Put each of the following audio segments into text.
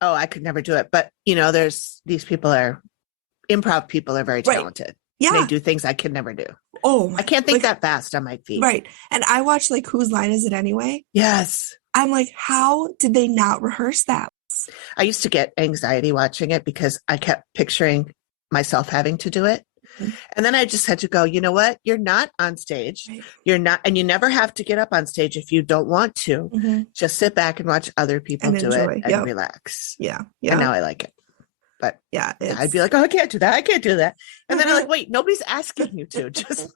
Oh, I could never do it. But, there's these improv people are very talented. Yeah. They do things I could never do. Oh, I can't think that fast on my feet. Right. And I watch Whose Line Is It Anyway? Yes. I'm like, how did they not rehearse that? I used to get anxiety watching it because I kept picturing myself having to do it. Mm-hmm. And then I just had to go, you know what? You're not on stage. Right. You're not, and you never have to get up on stage if you don't want to. Mm-hmm. Just sit back and watch other people do it and relax. Yeah. And now I like it. But yeah, I'd be like, oh, I can't do that. I can't do that. And then I'm like, wait, nobody's asking you to. Just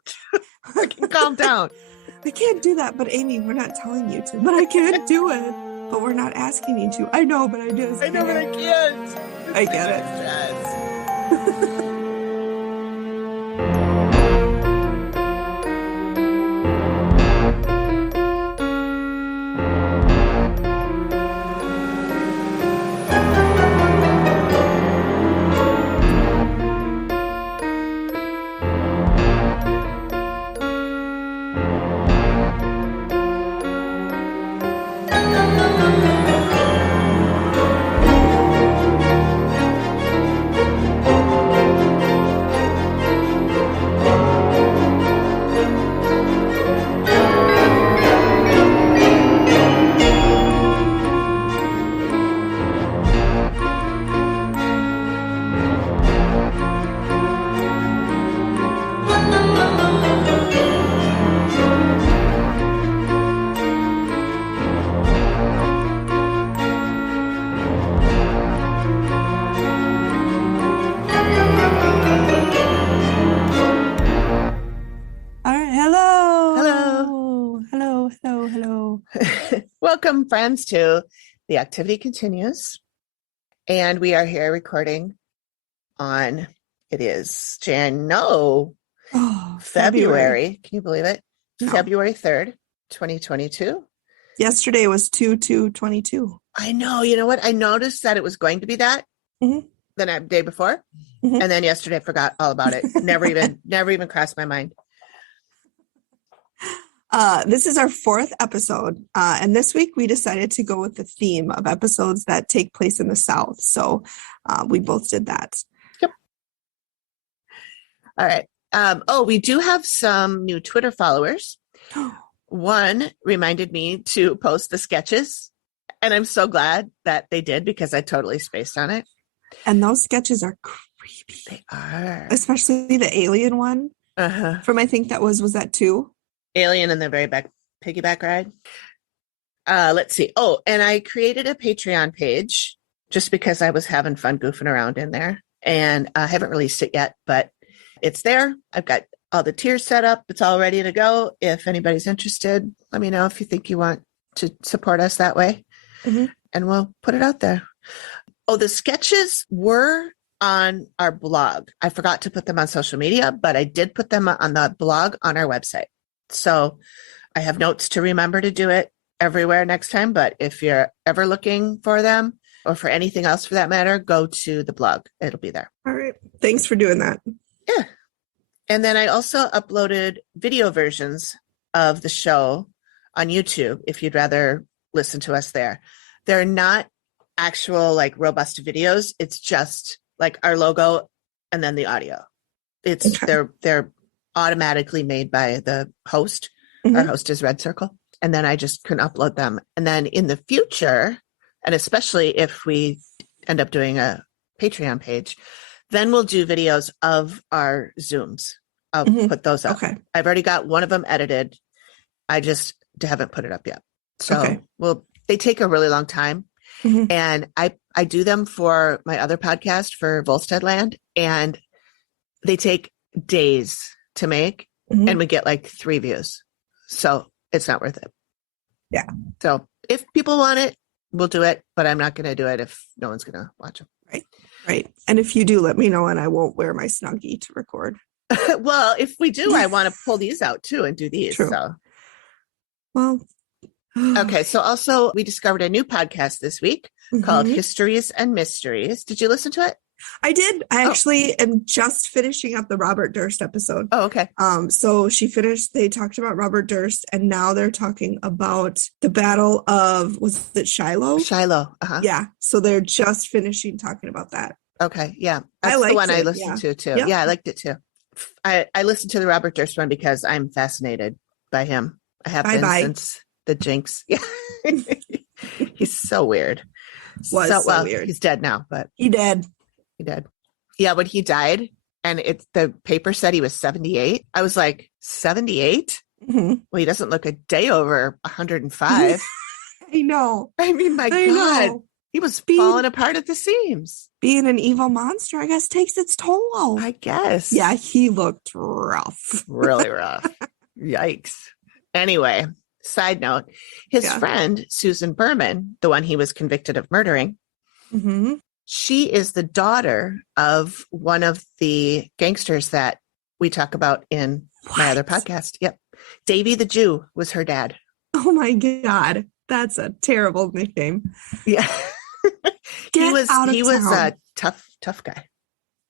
fucking calm down. I can't do that. But Amy, we're not telling you to. But I can't do it. But we're not asking you to. I know, but I just I know, but I can't. I get it. Welcome, friends, to The Activity Continues. And we are here recording on, February. Can you believe it? No. February 3rd, 2022. Yesterday was 2/2/22. I know. You know what? I noticed that it was going to be that the day before. Mm-hmm. And then yesterday I forgot all about it. Never even crossed my mind. This is our 4th episode. And this week we decided to go with the theme of episodes that take place in the South. So we both did that. Yep. All right. We do have some new Twitter followers. One reminded me to post the sketches. And I'm so glad that they did because I totally spaced on it. And those sketches are creepy. They are. Especially the alien one. From, I think that was that 2? Alien in the very back piggyback ride. Let's see. Oh, and I created a Patreon page just because I was having fun goofing around in there. And I haven't released it yet, but it's there. I've got all the tiers set up. It's all ready to go. If anybody's interested, let me know if you think you want to support us that way. Mm-hmm. And we'll put it out there. Oh, the sketches were on our blog. I forgot to put them on social media, but I did put them on the blog on our website. So I have notes to remember to do it everywhere next time. But if you're ever looking for them or for anything else for that matter, go to the blog. It'll be there. All right. Thanks for doing that. Yeah. And then I also uploaded video versions of the show on YouTube if you'd rather listen to us there. They're not actual robust videos. It's just our logo and then the audio. They're automatically made by the host. Mm-hmm. Our host is Red Circle. And then I just can upload them. And then in the future, and especially if we end up doing a Patreon page, then we'll do videos of our Zooms. I'll put those up. Okay. I've already got one of them edited. I just haven't put it up yet. So they take a really long time. Mm-hmm. And I do them for my other podcast for Volstead Land. And they take days to make, and we get 3 views. So it's not worth it. Yeah. So if people want it, we'll do it, but I'm not going to do it if no one's going to watch them. Right. And if you do, let me know and I won't wear my Snuggie to record. Well, if we do, I want to pull these out too and do these. True. So. Well. Okay. So also we discovered a new podcast this week called Histories and Mysteries. Did you listen to it? I did. I actually am just finishing up the Robert Durst episode. Oh, okay. So they talked about Robert Durst, and now they're talking about the Battle of, was it Shiloh? Shiloh. Uh-huh. Yeah. So they're just finishing talking about that. Okay. Yeah. I That's the liked one I it, listened to too. Yep. Yeah, I liked it too. I listened to the Robert Durst one because I'm fascinated by him. I have been since the Jinx. Yeah. He's so weird. So weird. He's dead now, but he did. Yeah, when he died and the paper said he was 78, I was like, 78? Mm-hmm. Well, he doesn't look a day over 105. I know. I mean, my God, he was falling apart at the seams. Being an evil monster, I guess, takes its toll. I guess. Yeah, he looked rough. Really rough. Yikes. Anyway, side note, his friend, Susan Berman, the one he was convicted of murdering, mm-hmm. She is the daughter of one of the gangsters that we talk about in my other podcast. Yep. Davy the Jew was her dad. Oh my God. That's a terrible nickname. Yeah. He was a tough guy.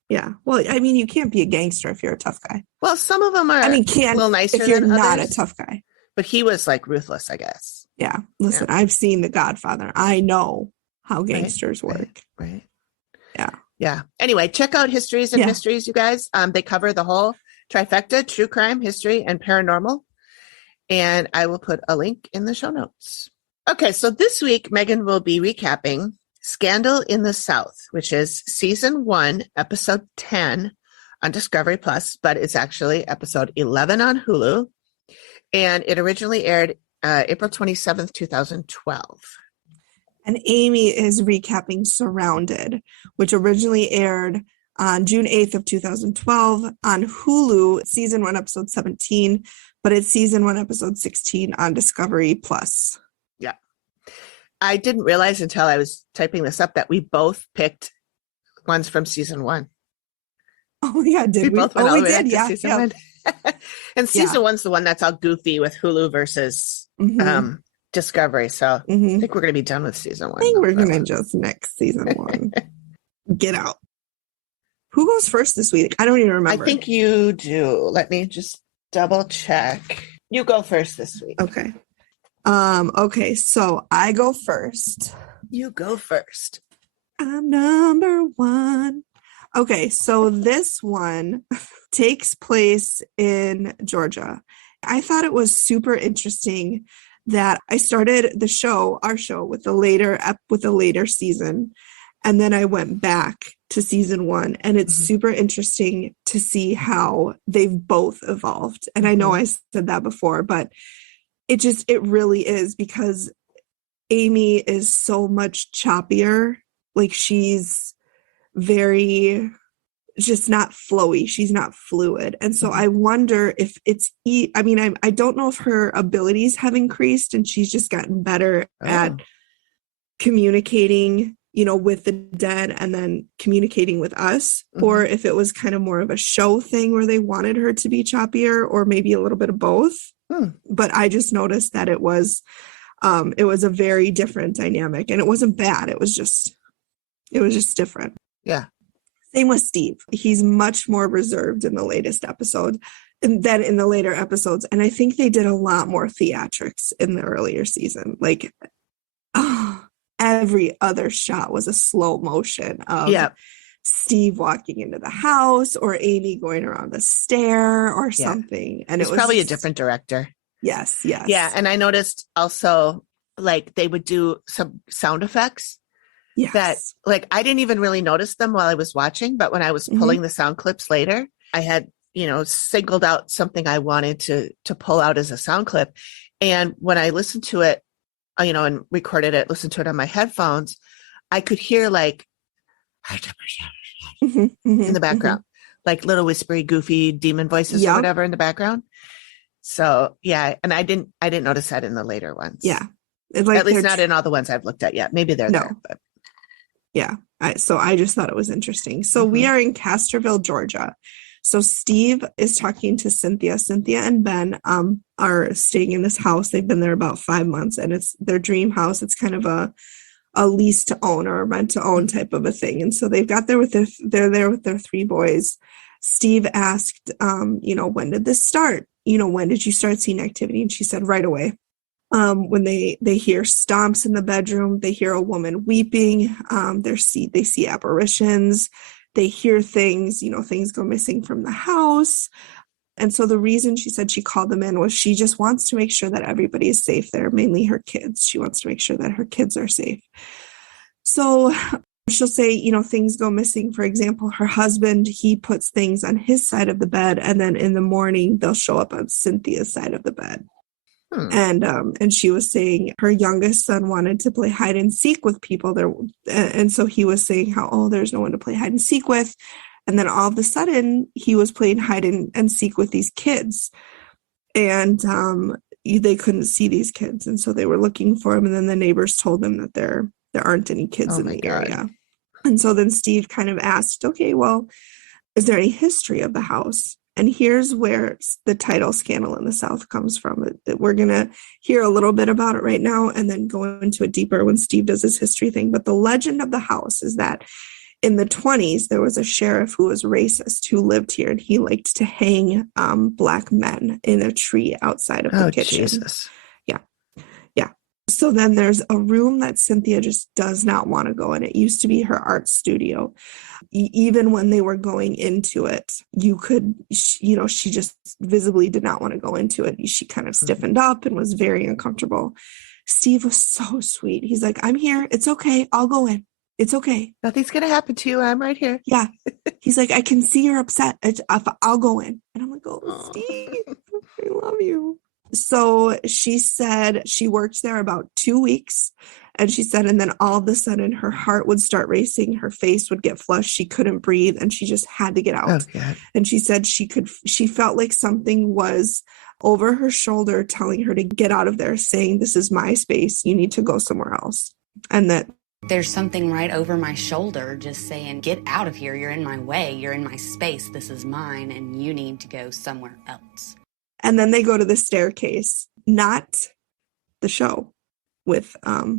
Yeah. Well, I mean, you can't be a gangster if you're a tough guy. Well, some of them are a little nicer if you're than not others, a tough guy. But he was like ruthless, I guess. Yeah. Listen, I've seen The Godfather. I know how gangsters work. Right. Yeah. Yeah. Anyway, check out Histories and Mysteries, you guys. They cover the whole trifecta: true crime, history, and paranormal. And I will put a link in the show notes. Okay, so this week, Megan will be recapping Scandal in the South, which is season 1, episode 10 on Discovery Plus, but it's actually episode 11 on Hulu. And it originally aired April 27th, 2012. And Amy is recapping Surrounded, which originally aired on June 8th of 2012 on Hulu, season 1, episode 17, but it's season 1, episode 16 on Discovery Plus. Yeah. I didn't realize until I was typing this up that we both picked ones from season 1. Oh, yeah, did we? Both went all the way up to yeah. season 1. And season 1's the one that's all goofy with Hulu versus Discovery. So I think we're going to be done with season 1. I think we're going to just next season 1. Get out. Who goes first this week? I don't even remember. I think you do. Let me just double check. You go first this week. Okay. Okay, so I go first. You go first. I'm number 1. Okay, so this one takes place in Georgia. I thought it was super interesting that I started our show with the later season, and then I went back to season 1, and it's super interesting to see how they've both evolved. And I know I said that before, but it really is, because Amy is so much choppier. Like, she's very just not flowy. She's not fluid. And so I wonder if I don't know if her abilities have increased and she's just gotten better at communicating, with the dead and then communicating with us, or if it was kind of more of a show thing where they wanted her to be choppier, or maybe a little bit of both. But I just noticed that it was a very different dynamic, and it wasn't bad. It was just different. Yeah. Same with Steve. He's much more reserved in the latest episode than in the later episodes. And I think they did a lot more theatrics in the earlier season. Like, every other shot was a slow motion of Steve walking into the house, or Amy going around the stair or something. And it was probably a different director. Yes. Yeah. And I noticed also, like, they would do some sound effects. Yes. That, like, I didn't even really notice them while I was watching, but when I was pulling the sound clips later, I had, singled out something I wanted to pull out as a sound clip. And when I listened to it, and recorded it, listened to it on my headphones, I could hear like in the background, like little whispery, goofy demon voices or whatever in the background. So yeah. And I didn't notice that in the later ones. Yeah. At least not in all the ones I've looked at yet. Maybe they're there, but. Yeah. So I just thought it was interesting. So we are in Casterville, Georgia. So Steve is talking to Cynthia. Cynthia and Ben are staying in this house. They've been there about 5 months, and it's their dream house. It's kind of a a lease to own or rent to own type of a thing. And so they've got there with they're there with their three boys. Steve asked, when did this start? When did you start seeing activity? And she said right away. When they hear stomps in the bedroom, they hear a woman weeping, they see apparitions, they hear things, things go missing from the house. And so the reason she said she called them in was she just wants to make sure that everybody is safe there, mainly her kids. She wants to make sure that her kids are safe. So she'll say, things go missing. For example, her husband, he puts things on his side of the bed, and then in the morning they'll show up on Cynthia's side of the bed. And she was saying her youngest son wanted to play hide and seek with people there. And so he was saying how, there's no one to play hide and seek with. And then all of a sudden he was playing hide and seek with these kids, and they couldn't see these kids. And so they were looking for him. And then the neighbors told them that there aren't any kids in the area. And so then Steve kind of asked, okay, well, is there any history of the house? And here's where the title Scandal in the South comes from. We're going to hear a little bit about it right now and then go into it deeper when Steve does his history thing. But the legend of the house is that in the 1920s, there was a sheriff who was racist who lived here, and he liked to hang Black men in a tree outside of the kitchen. Jesus. Yeah. So then there's a room that Cynthia just does not want to go in. It used to be her art studio. Even when they were going into it, she just visibly did not want to go into it. She kind of stiffened up and was very uncomfortable. Steve was so sweet. He's like, I'm here. It's okay. I'll go in. It's okay. Nothing's going to happen to you. I'm right here. Yeah. He's like, I can see you're upset. I'll go in. And I'm like, Steve, I love you. So she said she worked there about 2 weeks. And she said, and then all of a sudden her heart would start racing. Her face would get flushed. She couldn't breathe, and she just had to get out. Oh, God. And she said she felt like something was over her shoulder telling her to get out of there, saying, this is my space. You need to go somewhere else. And that there's something right over my shoulder just saying, get out of here. You're in my way. You're in my space. This is mine, and you need to go somewhere else. And then they go to the staircase, not the show with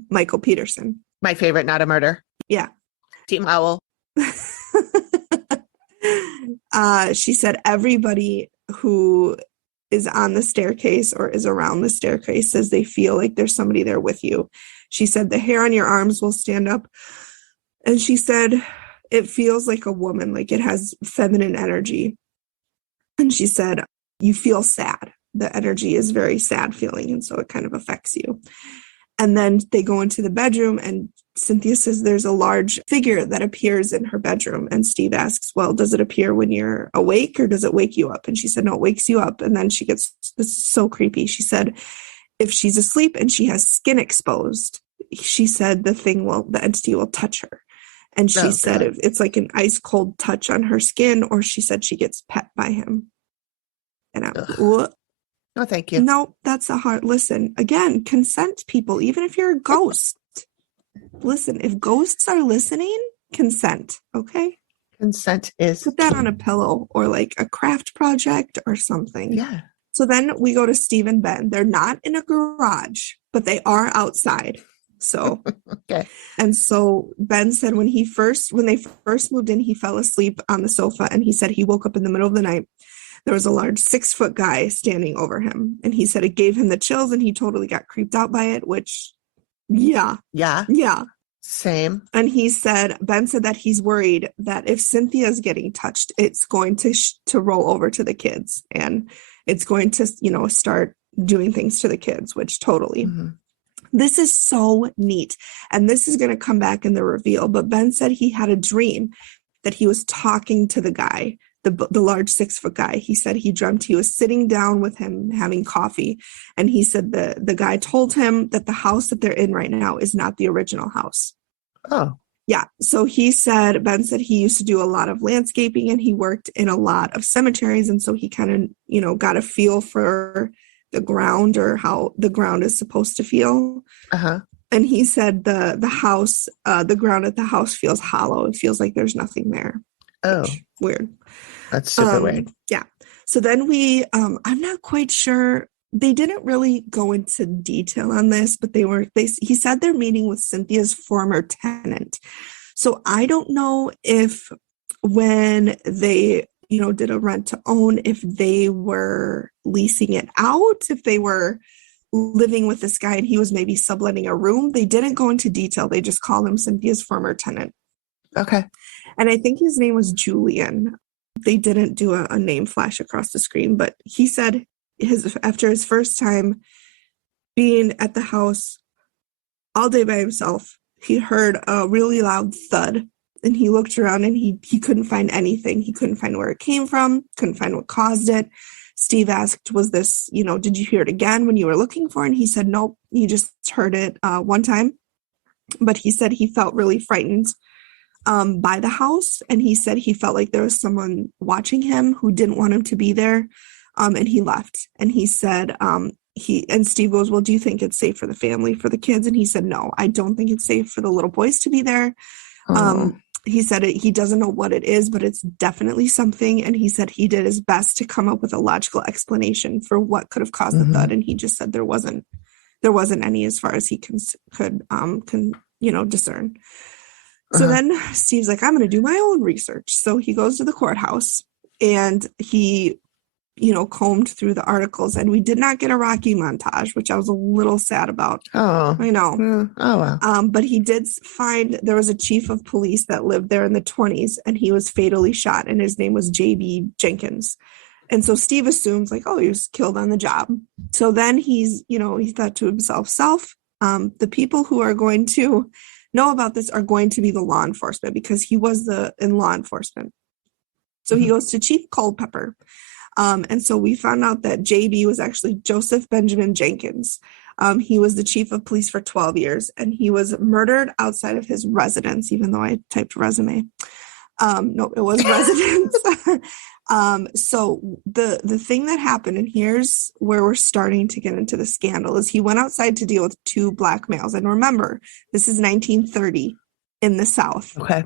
Michael Peterson. My favorite, Not a Murder. Yeah. Team Owl. She said everybody who is on the staircase or is around the staircase says they feel like there's somebody there with you. She said the hair on your arms will stand up. And she said it feels like a woman, like it has feminine energy. And she said you feel sad. The energy is very sad feeling, and so it kind of affects you. And then they go into the bedroom, and Cynthia says there's a large figure that appears in her bedroom. And Steve asks, well, does it appear when you're awake or does it wake you up? And she said, no, it wakes you up. And then she gets, this is so creepy. She said, if she's asleep and she has skin exposed, she said the entity will touch her. And she said it's like an ice cold touch on her skin, or she said she gets pet by him. And No, thank you. No, that's a hard listen. Again, consent, people, even if you're a ghost. Listen, if ghosts are listening, consent, okay? Consent is put that on a pillow or like a craft project or something. Yeah. So then we go to Steve and Ben. They're not in a garage, but they are outside. So, okay. And so Ben said when they first moved in, he fell asleep on the sofa, and he said he woke up in the middle of the night. There was a large 6-foot guy standing over him, and he said it gave him the chills, and he totally got creeped out by it, which, yeah. Same. And he said, Ben said that he's worried that if Cynthia's getting touched, it's going to roll over to the kids, and it's going to, start doing things to the kids, which totally. Mm-hmm. This is so neat. And this is going to come back in the reveal. But Ben said he had a dream that he was talking to the guy, the large 6-foot guy. He said he dreamt he was sitting down with him having coffee. And he said the guy told him that the house that they're in right now is not the original house. Oh. Yeah. So Ben said he used to do a lot of landscaping, and he worked in a lot of cemeteries. And so he kind of, got a feel for the ground, or how the ground is supposed to feel. Uh-huh. And he said the house, the ground at the house feels hollow. It feels like there's nothing there. Oh, weird. That's super weird. Yeah. So then I'm not quite sure they didn't really go into detail on this, but he said they're meeting with Cynthia's former tenant. So I don't know if when they, did a rent to own, if they were leasing it out, if they were living with this guy and he was maybe subletting a room. They didn't go into detail. They just called him Cynthia's former tenant. Okay. And I think his name was Julian. They didn't do a name flash across the screen, but he said after his first time being at the house all day by himself, he heard a really loud thud, and he looked around and he couldn't find anything. He couldn't find where it came from, couldn't find what caused it. Steve asked, was this, did you hear it again when you were looking for it? And he said, nope, he just heard it one time. But he said he felt really frightened by the house. And he said he felt like there was someone watching him who didn't want him to be there. And he left. And he said, and Steve goes, well, do you think it's safe for the family, for the kids? And he said, no, I don't think it's safe for the little boys to be there. He said he doesn't know what it is, but it's definitely something. And he said he did his best to come up with a logical explanation for what could have caused the thud. And he just said there wasn't any as far as he could discern. So then Steve's like, I'm going to do my own research. So he goes to the courthouse and he, combed through the articles, and we did not get a Rocky montage, which I was a little sad about. Oh, I know. Oh, wow. But he did find there was a chief of police that lived there in the 1920s, and he was fatally shot, and his name was J.B. Jenkins. And so Steve assumes like, oh, he was killed on the job. So then he thought to himself, the people who are going to know about this are going to be the law enforcement, because he was in law enforcement. So he goes to Chief Culpepper. And so we found out that JB was actually Joseph Benjamin Jenkins. He was the chief of police for 12 years, and he was murdered outside of his residence, even though I typed resume. No, it was residence. So the thing that happened, and here's where we're starting to get into the scandal, is he went outside to deal with two black males. And remember, this is 1930 in the South. Okay.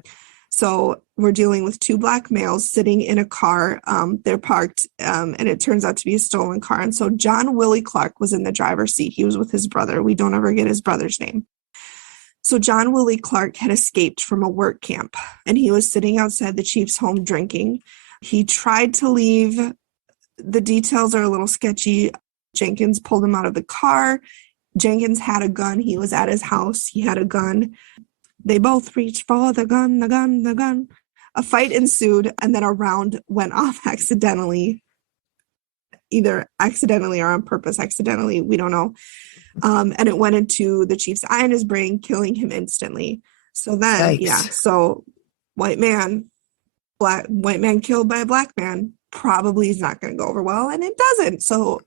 So we're dealing with two black males sitting in a car. They're parked, and it turns out to be a stolen car. And so John Willie Clark was in the driver's seat. He was with his brother. We don't ever get his brother's name. So John Willie Clark had escaped from a work camp, and he was sitting outside the chief's home drinking. He tried to leave. The details are a little sketchy. Jenkins pulled him out of the car. Jenkins had a gun. He was at his house. He had a gun. They both reached for the gun. A fight ensued, and then a round went off accidentally, either accidentally or on purpose. Accidentally, we don't know. And it went into the chief's eye and his brain, killing him instantly. So then, Yikes. so white man killed by a black man probably is not going to go over well, and it doesn't. So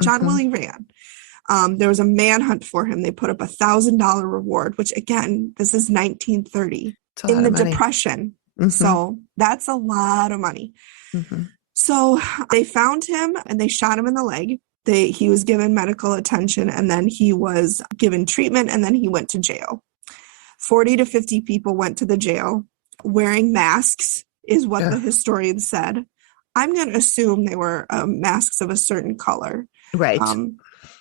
John Willie ran. There was a manhunt for him. They put up $1,000 reward, which again, this is 1930 in the Depression. So that's a lot of money. So they found him and they shot him in the leg. He was given medical attention, and then he was given treatment, and then he went to jail. 40 to 50 people went to the jail wearing masks, is what the historian said. I'm going to assume they were masks of a certain color. Right.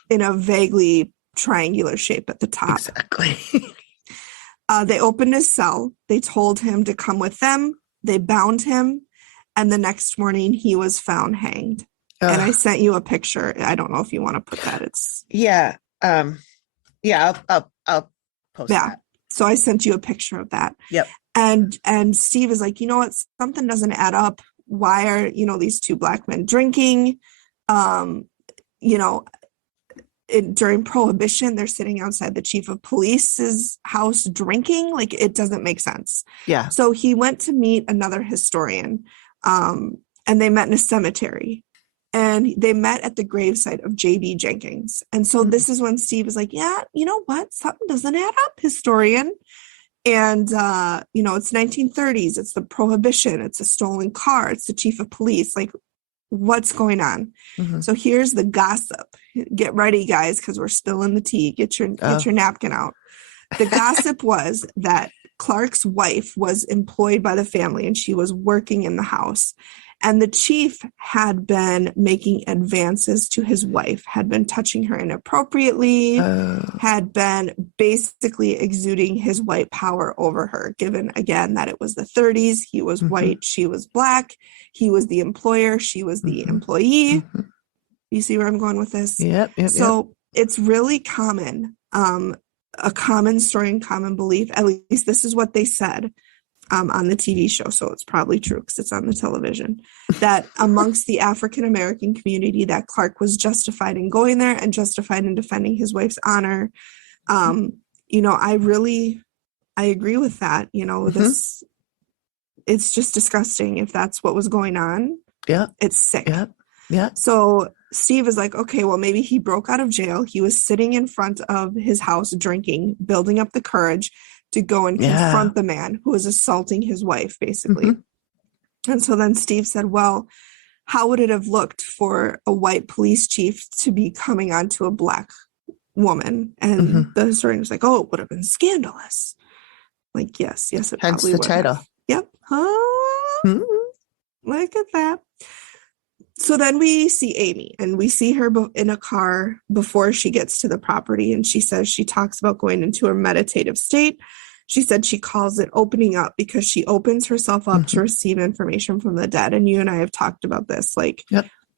In a vaguely triangular shape at the top. Exactly. They opened his cell. They told him to come with them. They bound him. And the next morning he was found hanged. And I sent you a picture. I don't know if you want to put that. I'll post that. So I sent you a picture of that. Yep. And Steve is like, you know what? Something doesn't add up. Why are, these two black men drinking? During Prohibition, they're sitting outside the chief of police's house drinking. Like, it doesn't make sense. Yeah. So he went to meet another historian, and they met in a cemetery, and they met at the gravesite of J.B. Jenkins. And so this is when Steve is like, yeah, you know what? Something doesn't add up, historian. And, it's 1930s. It's the Prohibition. It's a stolen car. It's the chief of police. Like, what's going on? So here's the gossip. Get ready, guys, because we're still in the tea. Get your napkin out. The gossip was that Clark's wife was employed by the family, and she was working in the house. And the chief had been making advances to his wife, had been touching her inappropriately, had been basically exuding his white power over her, given, again, that it was the 30s. He was white, she was black. He was the employer, she was the employee. You see where I'm going with this? Yep. So it's really common, a common story and common belief, at least this is what they said on the TV show, so it's probably true because it's on the television, that amongst the African American community that Clark was justified in going there and justified in defending his wife's honor. You know, I agree with that. You know, this, it's just disgusting if that's what was going on. Yeah. It's sick. Yeah. So Steve is like, okay, well, maybe he broke out of jail. He was sitting in front of his house drinking, building up the courage to go and confront the man who was assaulting his wife, basically. And so then Steve said, well, how would it have looked for a white police chief to be coming on to a black woman? And the historian was like, oh, it would have been scandalous. Like, yes, it Hence probably the would title. have. Yep. Look at that. So then we see Amy, and we see her in a car before she gets to the property. And she says she talks about going into a meditative state. She said she calls it opening up because she opens herself up to receive information from the dead. And you and I have talked about this. Like,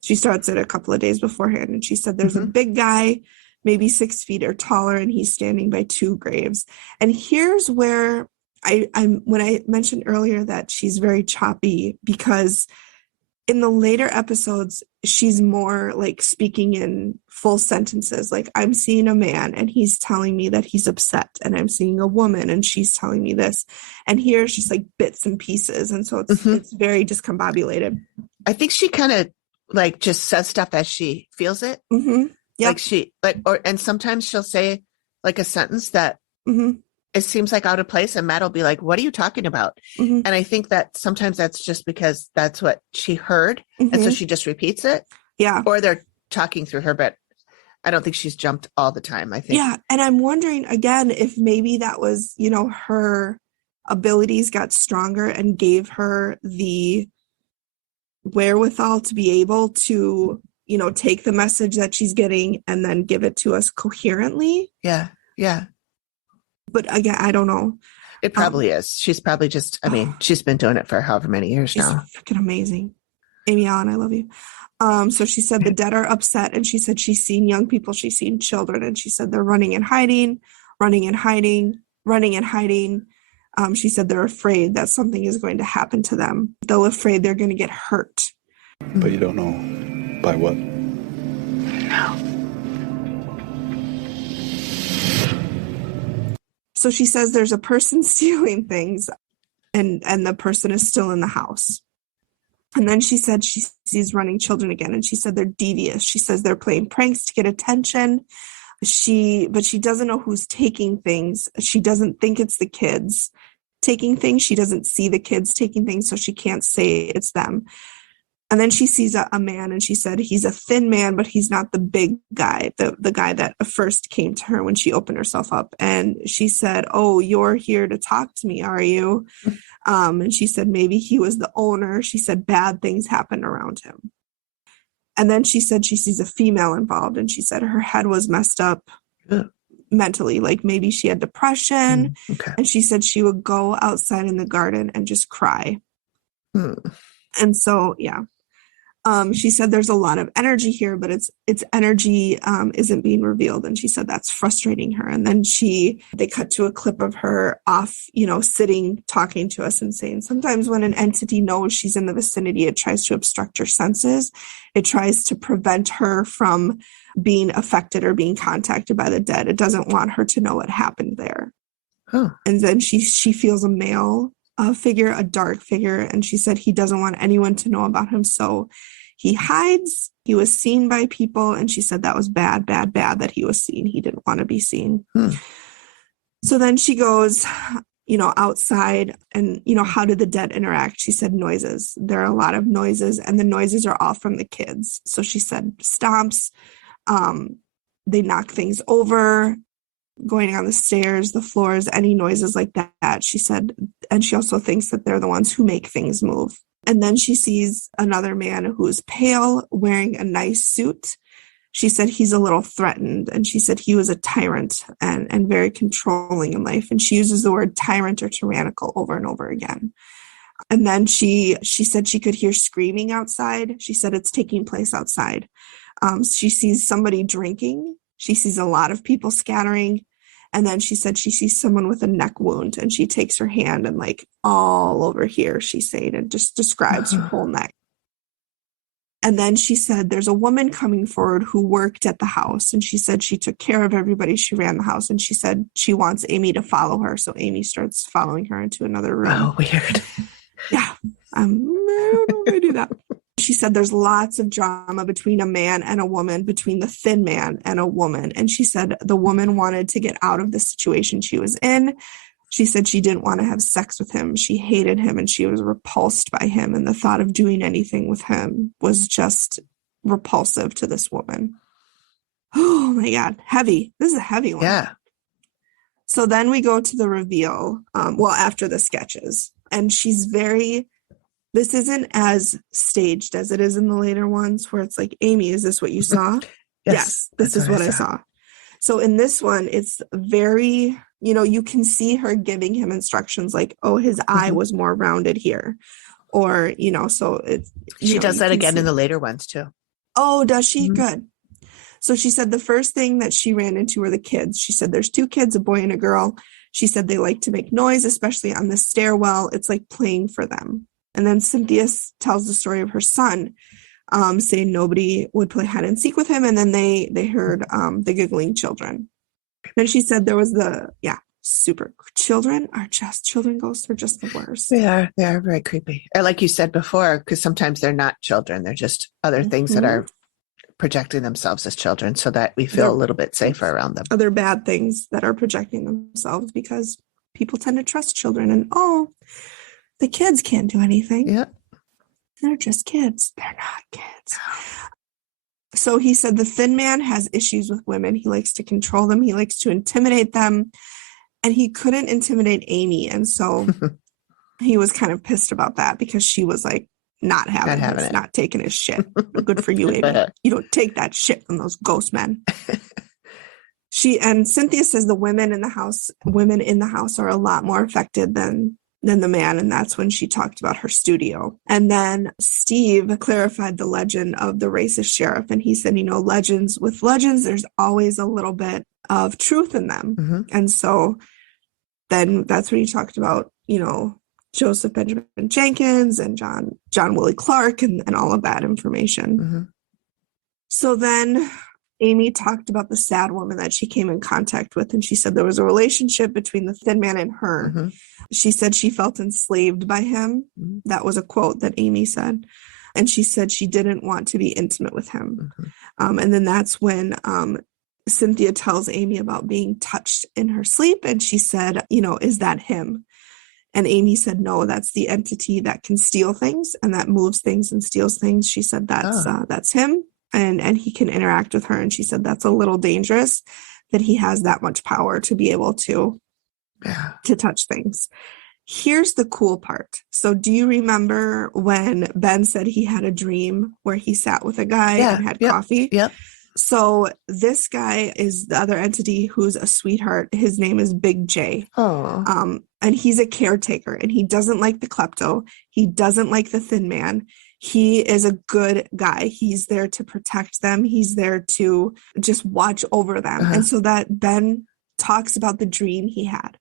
she starts it a couple of days beforehand. And she said there's a big guy, maybe 6 feet or taller, and he's standing by 2 graves. And here's where when I mentioned earlier that she's very choppy, because in the later episodes, she's more like speaking in full sentences. Like, I'm seeing a man and he's telling me that he's upset, and I'm seeing a woman and she's telling me this. And here it's just like bits and pieces. And so it's very discombobulated. I think she kind of like just says stuff as she feels it. Like and sometimes she'll say like a sentence that it seems like out of place, and Matt will be like, what are you talking about? And I think that sometimes that's just because that's what she heard. And so she just repeats it. Yeah. Or they're talking through her, but I don't think she's jumped all the time, I think. Yeah. And I'm wondering again, if maybe that was, you know, her abilities got stronger and gave her the wherewithal to be able to, you know, take the message that she's getting and then give it to us coherently. Yeah. But again, I don't know. It probably is. She's probably just, I mean, she's been doing it for however many years now. She's freaking amazing. Amy Allen, I love you. So she said the dead are upset, and she said she's seen young people, she's seen children, and she said they're running and hiding. She said they're afraid that something is going to happen to them. They're afraid they're going to get hurt. But you don't know by what? No. So she says there's a person stealing things, and the person is still in the house. And then she said she sees running children again, and she said they're devious. She says they're playing pranks to get attention. But she doesn't know who's taking things. She doesn't think it's the kids taking things. She doesn't see the kids taking things, so she can't say it's them. And then she sees a man, and she said he's a thin man, but he's not the big guy, the guy that first came to her when she opened herself up. And she said, oh, you're here to talk to me, are you? And she said maybe he was the owner. She said bad things happened around him. And then she said she sees a female involved, and she said her head was messed up mentally, like maybe she had depression. And she said she would go outside in the garden and just cry. And so, yeah. She said there's a lot of energy here, but its energy isn't being revealed. And she said that's frustrating her. And then they cut to a clip of her off, you know, sitting, talking to us and saying, sometimes when an entity knows she's in the vicinity, it tries to obstruct her senses. It tries to prevent her from being affected or being contacted by the dead. It doesn't want her to know what happened there. And then she feels a male figure, a dark figure, and she said he doesn't want anyone to know about him, so he hides. He was seen by people, and she said that was bad that he was seen. He didn't want to be seen. So then she goes, you know, outside, and, you know, how did the dead interact? She said noises. There are a lot of noises, and the noises are all from the kids. So she said stomps, they knock things over, going on the stairs, the floors, any noises like that. She said, and she also thinks that they're the ones who make things move. And then she sees another man who's pale, wearing a nice suit. She said he's a little threatened, and she said he was a tyrant and very controlling in life. And she uses the word tyrant or tyrannical over and over again. And then she said she could hear screaming outside. She said it's taking place outside. She sees somebody drinking. She sees a lot of people scattering. And then she said she sees someone with a neck wound, and she takes her hand and like all over here, she's saying, and just describes her whole neck. And then she said there's a woman coming forward who worked at the house. And she said she took care of everybody. She ran the house. And she said she wants Amy to follow her. So Amy starts following her into another room. Oh, weird. Yeah. I don't know if I do that. She said there's lots of drama between a man and a woman, between the thin man and a woman. And she said the woman wanted to get out of the situation she was in. She said she didn't want to have sex with him. She hated him and she was repulsed by him. And the thought of doing anything with him was just repulsive to this woman. Oh my God. Heavy. This is a heavy one. Yeah. So then we go to the reveal, after the sketches. And she's this isn't as staged as it is in the later ones where it's like, Amy, is this what you saw? Yes, this is what I saw. So in this one, it's very, you can see her giving him instructions like, oh, his eye was more rounded here. Or, so it's. She does that again in the later ones too. Oh, does she? Mm-hmm. Good. So she said the first thing that she ran into were the kids. She said there's 2 kids, a boy and a girl. She said they like to make noise, especially on the stairwell. It's like playing for them. And then Cynthia tells the story of her son, saying nobody would play hide and seek with him. And then they heard the giggling children. Then she said there was super children are just children ghosts are just the worst. They are very creepy. Or like you said before, because sometimes they're not children. They're just other things that are projecting themselves as children so that we feel a little bit safer around them. Other bad things that are projecting themselves because people tend to trust children and, the kids can't do anything. Yeah. They're just kids. They're not kids. So he said the thin man has issues with women. He likes to control them. He likes to intimidate them. And he couldn't intimidate Amy. And so he was kind of pissed about that because she was like, not having it, not taking his shit. Good for you, Amy. You don't take that shit from those ghost men. Cynthia says the women in the house are a lot more affected than the man. And that's when she talked about her studio. And then Steve clarified the legend of the racist sheriff. And he said, legends, there's always a little bit of truth in them. Mm-hmm. And so then that's when he talked about, Joseph Benjamin Jenkins and John Willie Clark and all of that information. Mm-hmm. So then Amy talked about the sad woman that she came in contact with. And she said there was a relationship between the thin man and her. Mm-hmm. She said she felt enslaved by him. Mm-hmm. That was a quote that Amy said. And she said she didn't want to be intimate with him. Mm-hmm. And then that's when Cynthia tells Amy about being touched in her sleep. And she said, is that him? And Amy said, no, that's the entity that can steal things and that moves things and steals things. She said, that's him. And he can interact with her. And she said, that's a little dangerous that he has that much power to be able to touch things. Here's the cool part. So do you remember when Ben said he had a dream where he sat with a guy and had coffee? Yep. So this guy is the other entity who's a sweetheart. His name is Big J. Oh. And he's a caretaker and he doesn't like the klepto. He doesn't like the thin man. He is a good guy. He's there to protect them. He's there to just watch over them. Uh-huh. And so that Ben talks about the dream he had.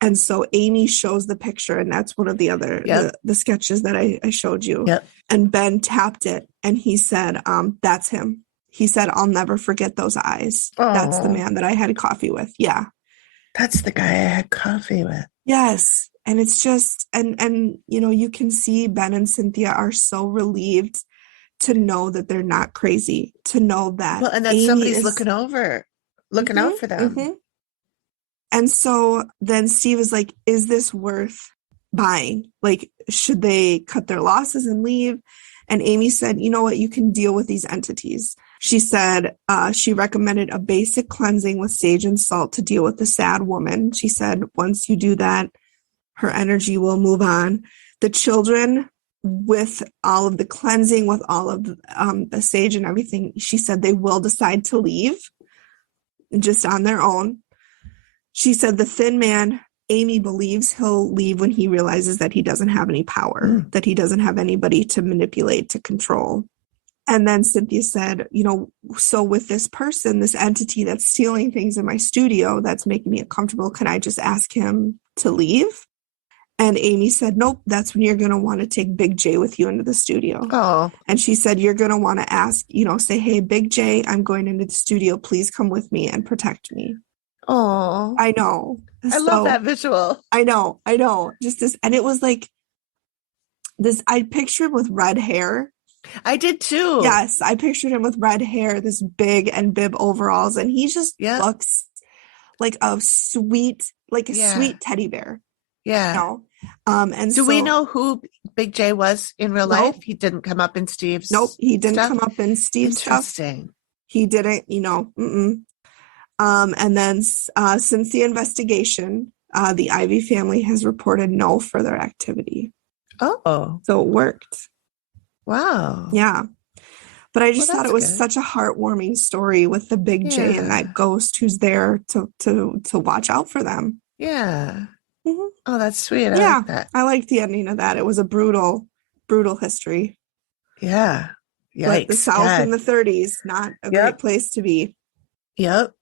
And so Amy shows the picture, and that's one of the other, the sketches that I showed you. Yep. And Ben tapped it and he said, that's him. He said, I'll never forget those eyes. Oh. That's the man that I had coffee with. Yeah. That's the guy I had coffee with. Yes. And it's just, and you can see Ben and Cynthia are so relieved to know that they're not crazy, to know that. Well, and that somebody's looking out for them. Mm-hmm. And so then Steve is like, is this worth buying? Like, should they cut their losses and leave? And Amy said, you know what? You can deal with these entities. She said she recommended a basic cleansing with sage and salt to deal with the sad woman. She said, once you do that, her energy will move on. The children, with all of the cleansing, with all of the sage and everything, she said they will decide to leave just on their own. She said the thin man, Amy believes he'll leave when he realizes that he doesn't have any power, that he doesn't have anybody to manipulate, to control. And then Cynthia said, so with this person, this entity that's stealing things in my studio, that's making me uncomfortable, can I just ask him to leave? And Amy said, nope, that's when you're going to want to take Big J with you into the studio. Oh. And she said, you're going to want to ask, say, hey, Big J, I'm going into the studio. Please come with me and protect me. Oh. I know. I love that visual. I know. Just this. And it was like this, I pictured him with red hair. I did too. Yes, I pictured him with red hair, this big and bib overalls. And he just looks like a sweet teddy bear. Yeah. And do we know who Big J was in real life? He didn't come up in Steve's. Nope, he didn't stuff? come up in Steve's Interesting. stuff. He didn't, and then since the investigation, the Ivy family has reported no further activity. Oh, so it worked. Wow. Yeah. But I just thought it was good. such a heartwarming story with the Big J and that ghost who's there to watch out for them. Yeah. Mm-hmm. Oh, that's sweet. I like that. I liked the ending of that. It was a brutal history. Yeah. Yikes. But the South in the 30s, not a great place to be. Yep.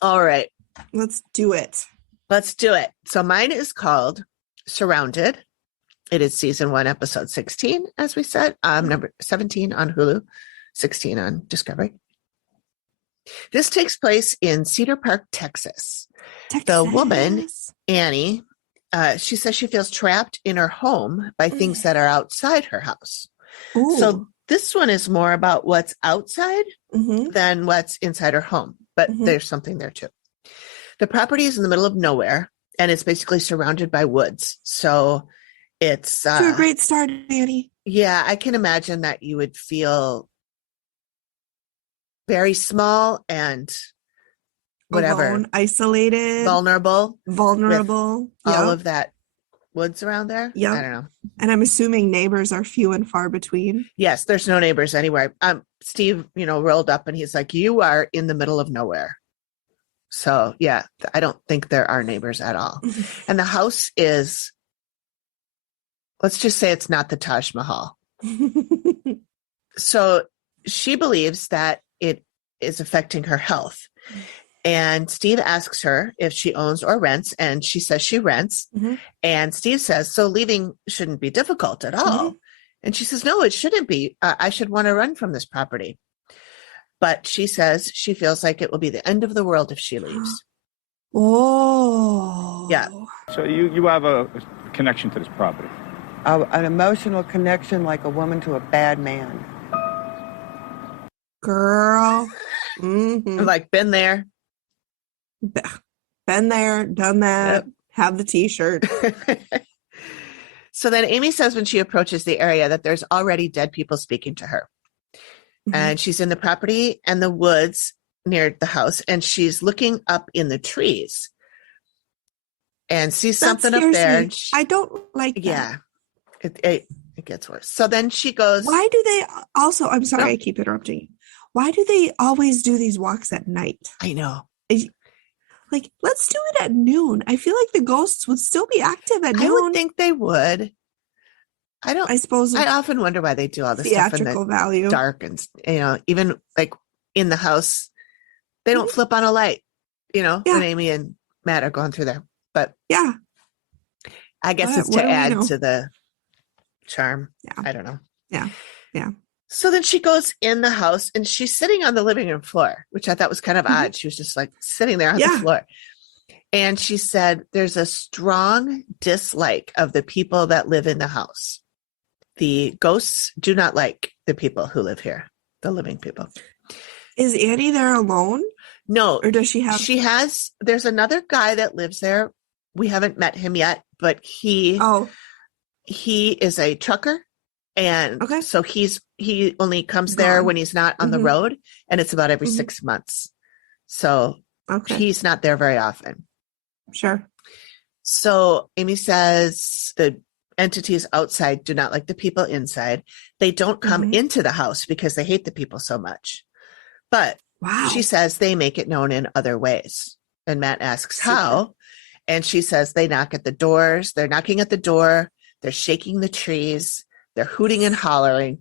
All right. Let's do it. So mine is called Surrounded. It is season 1, episode 16, as we said, number 17 on Hulu, 16 on Discovery. This takes place in Cedar Park, Texas. The woman, Annie, she says she feels trapped in her home by things that are outside her house. Ooh. So this one is more about what's outside than what's inside her home, but there's something there too. The property is in the middle of nowhere, and it's basically surrounded by woods. So it's to a great start, Annie. Yeah, I can imagine that you would feel very small and whatever, alone, isolated, vulnerable, all of that woods around there. Yeah, I don't know. And I'm assuming neighbors are few and far between. Yes, there's no neighbors anywhere. Steve, rolled up and he's like, "You are in the middle of nowhere." So yeah, I don't think there are neighbors at all. And the house is, let's just say it's not the Taj Mahal. So she believes that it is affecting her health. And Steve asks her if she owns or rents, and she says she rents. And Steve says, so leaving shouldn't be difficult at all. And she says, no, it shouldn't be. I should want to run from this property. But she says she feels like it will be the end of the world if she leaves. Oh. Yeah. So you have a connection to this property? An emotional connection like a woman to a bad man. Girl. I'm like, been there. Been there, done that. Yep. Have the t-shirt. So then Amy says when she approaches the area that there's already dead people speaking to her. And she's in the property and the woods near the house, and she's looking up in the trees and sees something up there. I don't like that. Yeah, it gets worse. So then she goes. Why do they also? I'm sorry, I keep interrupting you. Why do they always do these walks at night? I know. Like, let's do it at noon. I feel like the ghosts would still be active at noon. I would think they would. I suppose I often wonder why they do all this theatrical stuff in the value. Dark, and even like in the house, they don't flip on a light. When Amy and Matt are going through there. But yeah, I guess it's to add to the charm. Yeah. I don't know. Yeah. So then she goes in the house and she's sitting on the living room floor, which I thought was kind of odd. She was just like sitting there on the floor. And she said, there's a strong dislike of the people that live in the house. The ghosts do not like the people who live here, the living people. Is Annie there alone? No, Or does she have? There's another guy that lives there. We haven't met him yet, but he is a trucker. And Okay. so he only comes there when he's not on the road, and it's about every 6 months. So he's not there very often. Sure. So Amy says the entities outside do not like the people inside. They don't come into the house because they hate the people so much. But she says they make it known in other ways. And Matt asks how. And she says they knock at the doors. They're knocking at the door. They're shaking the trees. They're hooting and hollering.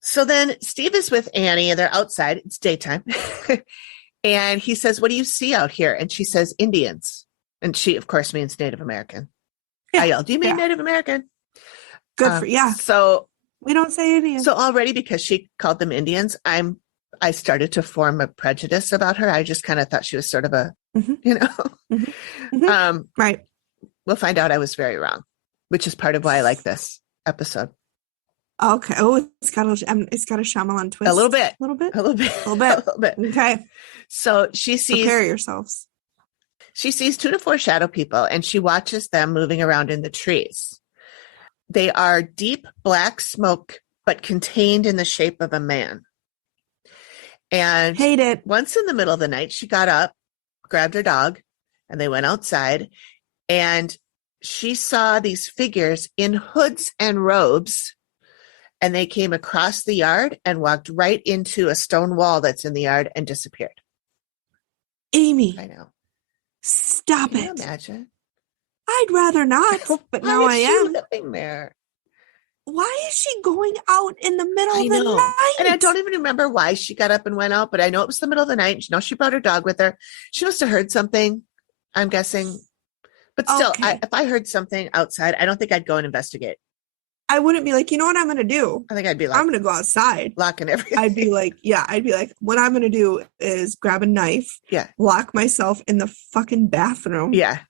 So then Steve is with Annie and they're outside. It's daytime. And he says, what do you see out here? And she says, Indians. And she, of course, means Native American. Yeah. I yelled, do you mean Native American? Good for, So we don't say Indians. So already because she called them Indians, I started to form a prejudice about her. I just kind of thought she was sort of a, right. We'll find out I was very wrong, which is part of why I like this episode. Okay. Oh, it's got a Shyamalan twist. A little bit. Okay. So she sees. Prepare yourselves. She sees 2 to 4 shadow people, and she watches them moving around in the trees. They are deep black smoke, but contained in the shape of a man. And hate it. Once in the middle of the night, she got up, grabbed her dog, and they went outside. And she saw these figures in hoods and robes. And they came across the yard and walked right into a stone wall that's in the yard and disappeared. Amy. I know. Stop Can it. you imagine? I'd rather not, but now I am. Living there? Why is she going out in the middle of the night? And I don't even remember why she got up and went out, but I know it was the middle of the night. You know, she brought her dog with her. She must have heard something, I'm guessing. But still, if I heard something outside, I don't think I'd go and investigate. I wouldn't be like, you know what I'm going to do? I think I'd be like, I'm going to go outside. Locking everything. I'd be like, what I'm going to do is grab a knife. Yeah. Lock myself in the fucking bathroom. Yeah.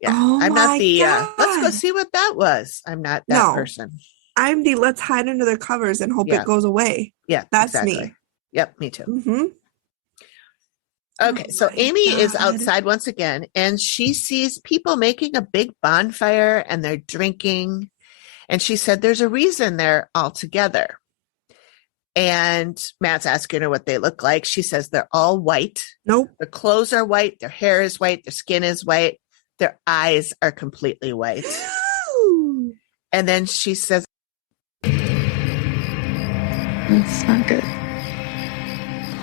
Yeah. Oh I'm not the, God. Let's go see what that was. I'm not that person. I'm the let's hide under the covers and hope it goes away. Yeah. That's me. Yep. Me too. Mm-hmm. Okay, so Amy is outside once again, and she sees people making a big bonfire, and they're drinking. And she said there's a reason they're all together. And Matt's asking her what they look like. She says they're all white. Nope. Their clothes are white. Their hair is white. Their skin is white. Their eyes are completely white. And then she says, it's not good.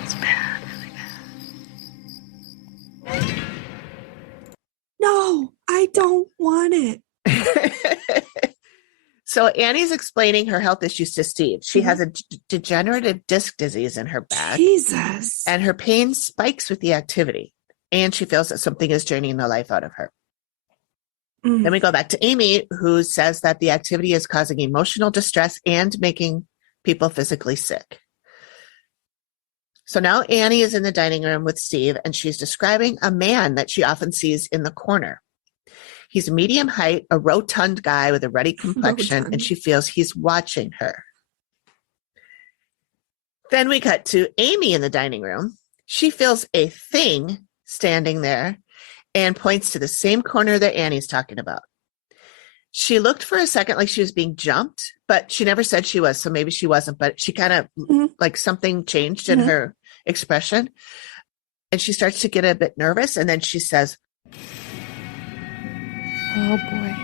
It's bad, really bad. No, I don't want it. So Annie's explaining her health issues to Steve. She has a degenerative disc disease in her back. Jesus. And her pain spikes with the activity. And she feels that something is draining the life out of her. Then we go back to Amy, who says that the activity is causing emotional distress and making people physically sick. So now Annie is in the dining room with Steve, and she's describing a man that she often sees in the corner. He's medium height, a rotund guy with a ruddy complexion, and she feels he's watching her. Then we cut to Amy in the dining room. She feels a thing standing there and points to the same corner that Annie's talking about. She looked for a second like she was being jumped, but she never said she was, so maybe she wasn't, but she kind of like something changed in her expression. And she starts to get a bit nervous, and then she says, Oh boy.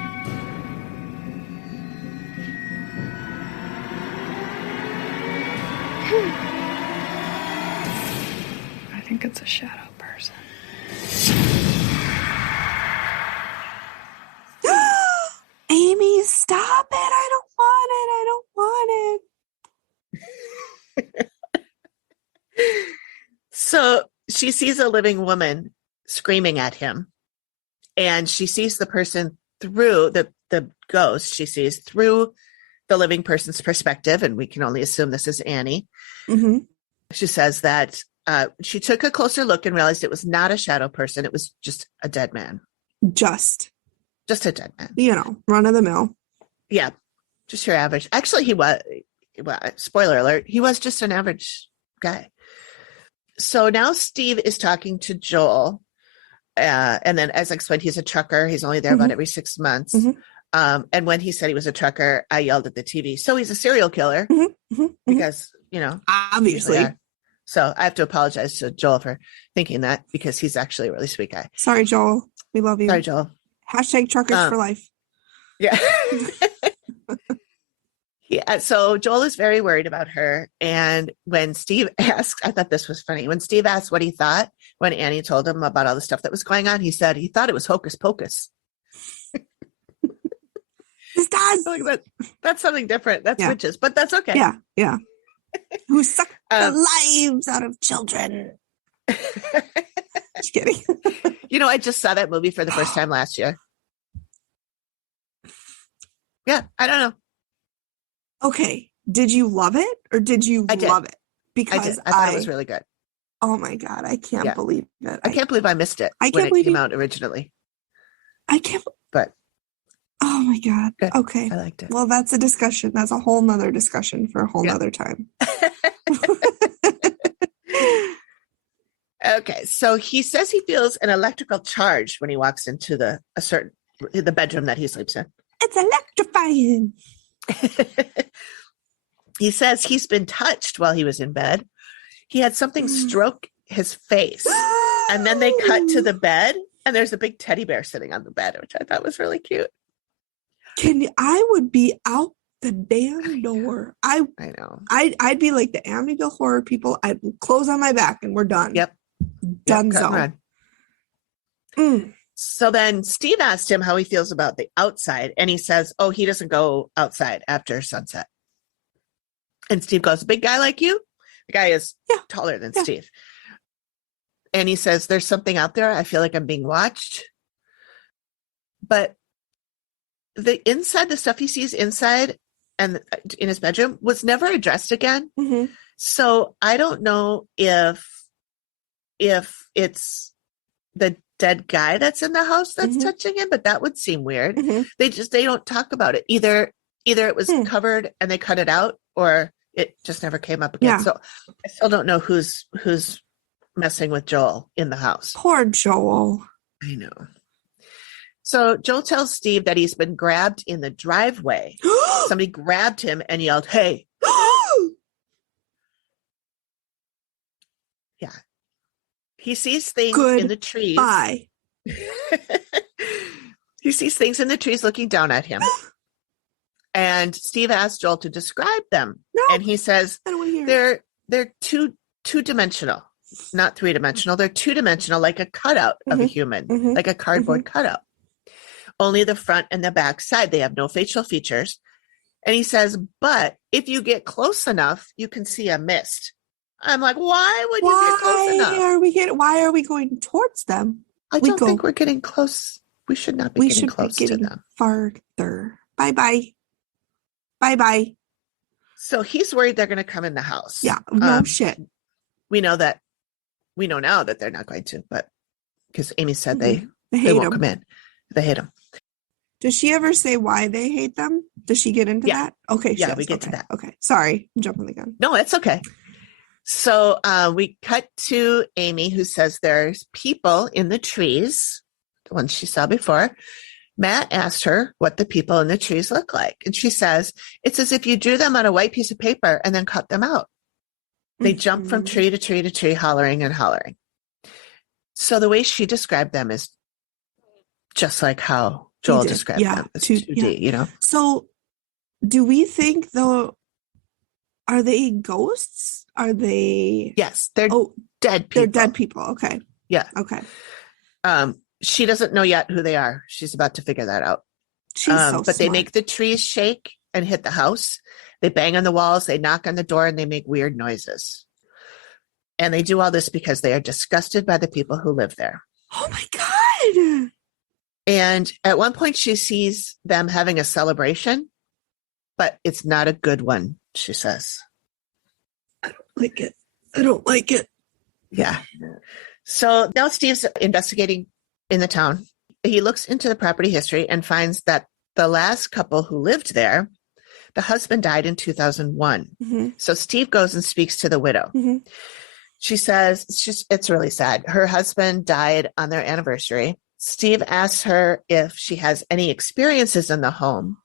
I think it's a shadow person. Amy, stop it. I don't want it. So she sees a living woman screaming at him, and she sees the person through the ghost. She sees through the living person's perspective, and we can only assume this is Annie. She says that she took a closer look and realized it was not a shadow person. It was just a dead man. Just a dead man. You know, run of the mill. Yeah. Just your average. Actually, he was, well, spoiler alert, he was just an average guy. So now Steve is talking to Joel. And then, as I explained, he's a trucker. He's only there about every 6 months. And when he said he was a trucker, I yelled at the TV. So he's a serial killer because, obviously. So I have to apologize to Joel for thinking that, because he's actually a really sweet guy. Sorry, Joel. We love you. Sorry, Joel. Hashtag truckers for life. Yeah. Yeah. So Joel is very worried about her. And when Steve asked, I thought this was funny. When Steve asked what he thought, when Annie told him about all the stuff that was going on, he said he thought it was hocus pocus. His dad. Like that's something different. That's witches, but that's okay. Yeah. Yeah. Who suck the lives out of children. Just kidding. I just saw that movie for the first time last year. Yeah, I don't know. Okay. Did you love it or did you love it? Because I thought it was really good. Oh my God. I can't believe it. I can't believe I missed it when it came out originally. I can't. But. Oh my God. Good. Okay. I liked it. Well, that's a discussion. That's a whole nother discussion for a whole nother time. Okay. So he says he feels an electrical charge when he walks into the bedroom that he sleeps in. It's electrifying. He says he's been touched while he was in bed. He had something stroke his face. And then they cut to the bed and there's a big teddy bear sitting on the bed, which I thought was really cute. I would be out the damn door. I know. I'd be like the Amityville horror people. I'd close on my back and we're done. Yep. Donezo. So then Steve asked him how he feels about the outside. And he says, he doesn't go outside after sunset. And Steve goes, a big guy like you? The guy is taller than Steve. And he says, there's something out there. I feel like I'm being watched. But the stuff he sees inside and in his bedroom was never addressed again. So I don't know if it's the dead guy that's in the house that's touching him, but that would seem weird. They don't talk about it. Either it was covered and they cut it out, or it just never came up again. So I still don't know who's messing with Joel in the house. Poor Joel. I know. So Joel tells Steve that he's been grabbed in the driveway. Somebody grabbed him and yelled, "Hey." Yeah. He sees things in the trees. Bye. He sees things in the trees looking down at him. And Steve asked Joel to describe them. No, and he says I don't want to hear they're two-dimensional, not three-dimensional. They're two-dimensional, like a cutout of a human, like a cardboard cutout. Only the front and the back side. They have no facial features. And he says, but if you get close enough, you can see a mist. I'm like, why would you get close enough? Why are we going towards them? I don't think we're getting close. We should not be getting close to them. Farther. Bye-bye. Bye-bye. So he's worried they're going to come in the house. Yeah, no shit. We know now that they're not going to, but because Amy said they won't come in. They hate them. Does she ever say why they hate them? Does she get into that? Okay. Yeah, we get to that. Okay. Sorry. I'm jumping the gun. No, it's okay. So we cut to Amy, who says there's people in the trees, the ones she saw before. Matt asked her what the people in the trees look like. And she says, it's as if you drew them on a white piece of paper and then cut them out. They jump from tree to tree to tree, hollering and hollering. So the way she described them is just like how Joel described them as 2D, you know? So do we think, though, are they ghosts? Are they? Yes, they're dead people. They're dead people. Okay. Yeah. Okay. She doesn't know yet who they are. She's about to figure that out. But they make the trees shake and hit the house. They bang on the walls. They knock on the door and they make weird noises. And they do all this because they are disgusted by the people who live there. Oh my God. And at one point she sees them having a celebration, but it's not a good one, she says. I don't like it. Yeah. So now Steve's investigating in the town. He looks into the property history and finds that the last couple who lived there The husband died in 2001. Mhm. So Steve goes and speaks to the widow. Mhm. She says, it's really sad. Her husband died on their anniversary. Steve asks her if she has any experiences in the home.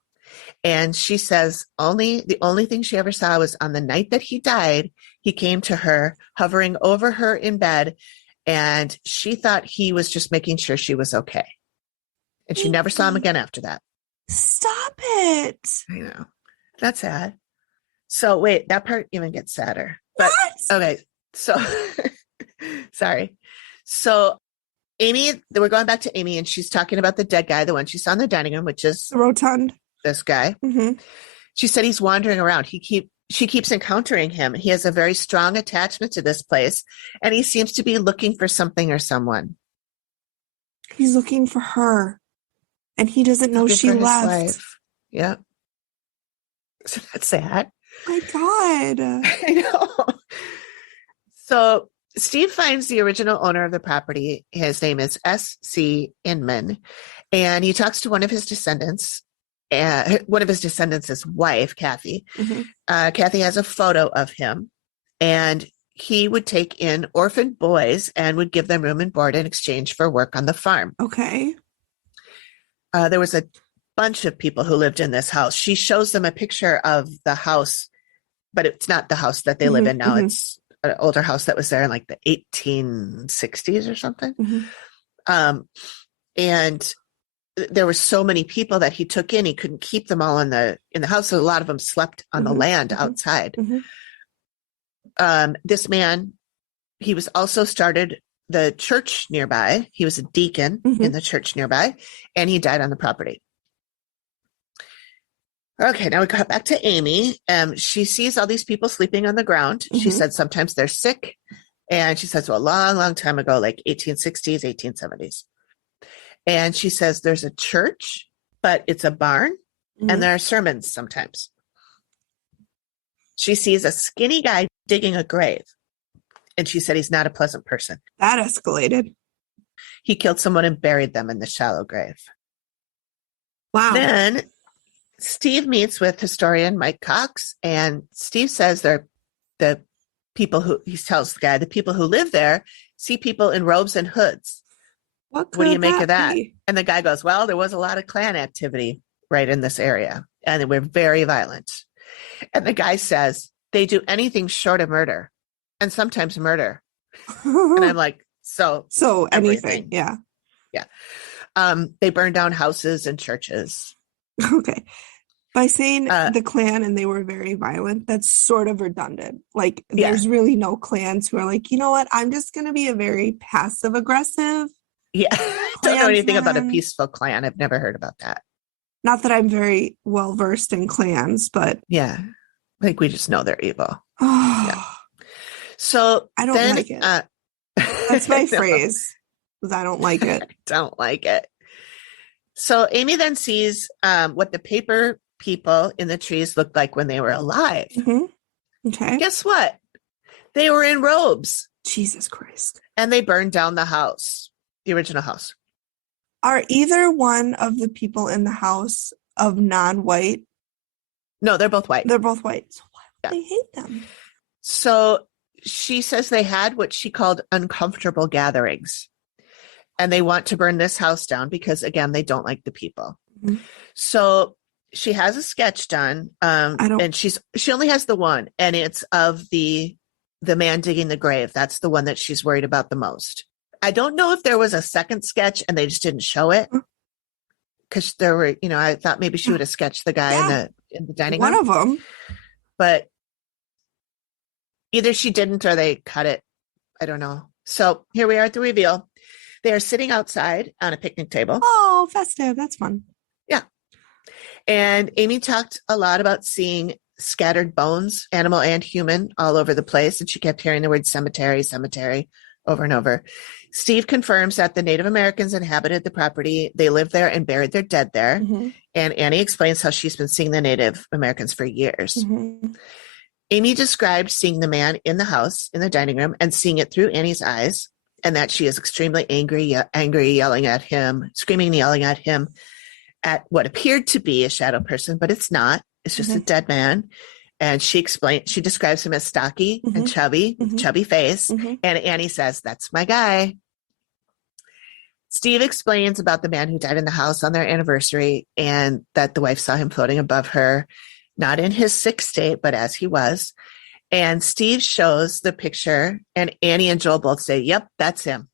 And she says the only thing she ever saw was on the night that he died, he came to her, hovering over her in bed, and she thought he was just making sure she was okay. And she never saw him again after that. Stop it. I know. That's sad. So wait, that part even gets sadder. But What? okay. So sorry. So Amy, we're going back to Amy, and she's talking about the dead guy, the one she saw in the dining room, which is The rotund. this guy. Mhm. She said he's wandering around. She keeps encountering him. He has a very strong attachment to this place, and he seems to be looking for something or someone. He's looking for her, and he doesn't know Looking she for his left. wife. Yeah. So that's sad. My God. I know. So Steve finds the original owner of the property. His name is S.C. Inman, and he talks to one of his descendants. One of his descendants' wife, Kathy. Mhm. Kathy has a photo of him, and he would take in orphaned boys and would give them room and board in exchange for work on the farm. Okay. There was a bunch of people who lived in this house. She shows them a picture of the house, but it's not the house that they live in now. Mhm. It's an older house that was there in like the 1860s or something. Mhm. And there were so many people that he took in, he couldn't keep them all in the house. So a lot of them slept on the Mhm. land Mhm. outside. Mhm. This man, he was also started the church nearby. He was a deacon Mhm. in the church nearby, and he died on the property. Okay, now we got back to Amy. She sees all these people sleeping on the ground. She Mhm. said sometimes they're sick. And she says, well, a long, long time ago, like 1860s, 1870s. And she says there's a church, but it's a barn, Mhm. and there are sermons sometimes. She sees a skinny guy digging a grave, and she said he's not a pleasant person. That escalated. He killed someone and buried them in the shallow grave. Wow. Then Steve meets with historian Mike Cox, and Steve says the people who, he tells the guy, the people who live there see people in robes and hoods. What What do you could make of that? be? And the guy goes, well, there was a lot of Klan activity right in this area, and they were very violent. And the guy says, they do anything short of murder, and sometimes murder. And I'm like, so anything. everything. Yeah. They burn down houses and churches. Okay. By saying Uh, the Klan and they were very violent, that's sort of redundant. Like, Yeah. there's really no clans who are like, you know what? I'm just going to be a very passive aggressive. Yeah. I don't know anything about a Klansman. peaceful Klan. I've never heard about that. Not that I'm very well versed in clans, but Yeah. I think we just know they're evil. oh, So I don't then, like it. That's my No, phrase, because I don't like it. I don't like it. So Amy then sees what the paper people in the trees looked like when they were alive. Mhm. Okay. Guess what? They were in robes, Jesus Christ. and they burned down the house, the original house. Are either one of the people in the house of non-white? No, they're both white. They're both white. So why would Yeah. they hate them? So she says they had what she called uncomfortable gatherings, and they want to burn this house down because, again, they don't like the people. Mhm. So she has a sketch done, and she only has the one, and it's of the man digging the grave. That's the one that she's worried about the most. I don't know if there was a second sketch and they just didn't show it, because there were, I thought maybe she would have sketched the guy in the dining One room, of them. but either she didn't or they cut it. I don't know. So here we are at the reveal. They are sitting outside on a picnic table. Oh, festive. That's fun. And Amy talked a lot about seeing scattered bones, animal and human, all over the place. And she kept hearing the word cemetery, cemetery over and over. Steve confirms that the Native Americans inhabited the property. They lived there and buried their dead there. Mhm. And Annie explains how she's been seeing the Native Americans for years. Mhm. Amy described seeing the man in the house, in the dining room, and seeing it through Annie's eyes, and that she is extremely angry, yelling at him, screaming and yelling at him, at what appeared to be a shadow person, but it's not. It's just a dead man. And she describes him as stocky and chubby, with chubby face. And Annie says, that's my guy. Steve explains about the man who died in the house on their anniversary and that the wife saw him floating above her, not in his sick state, but as he was. And Steve shows the picture, and Annie and Joel both say, yep, that's him.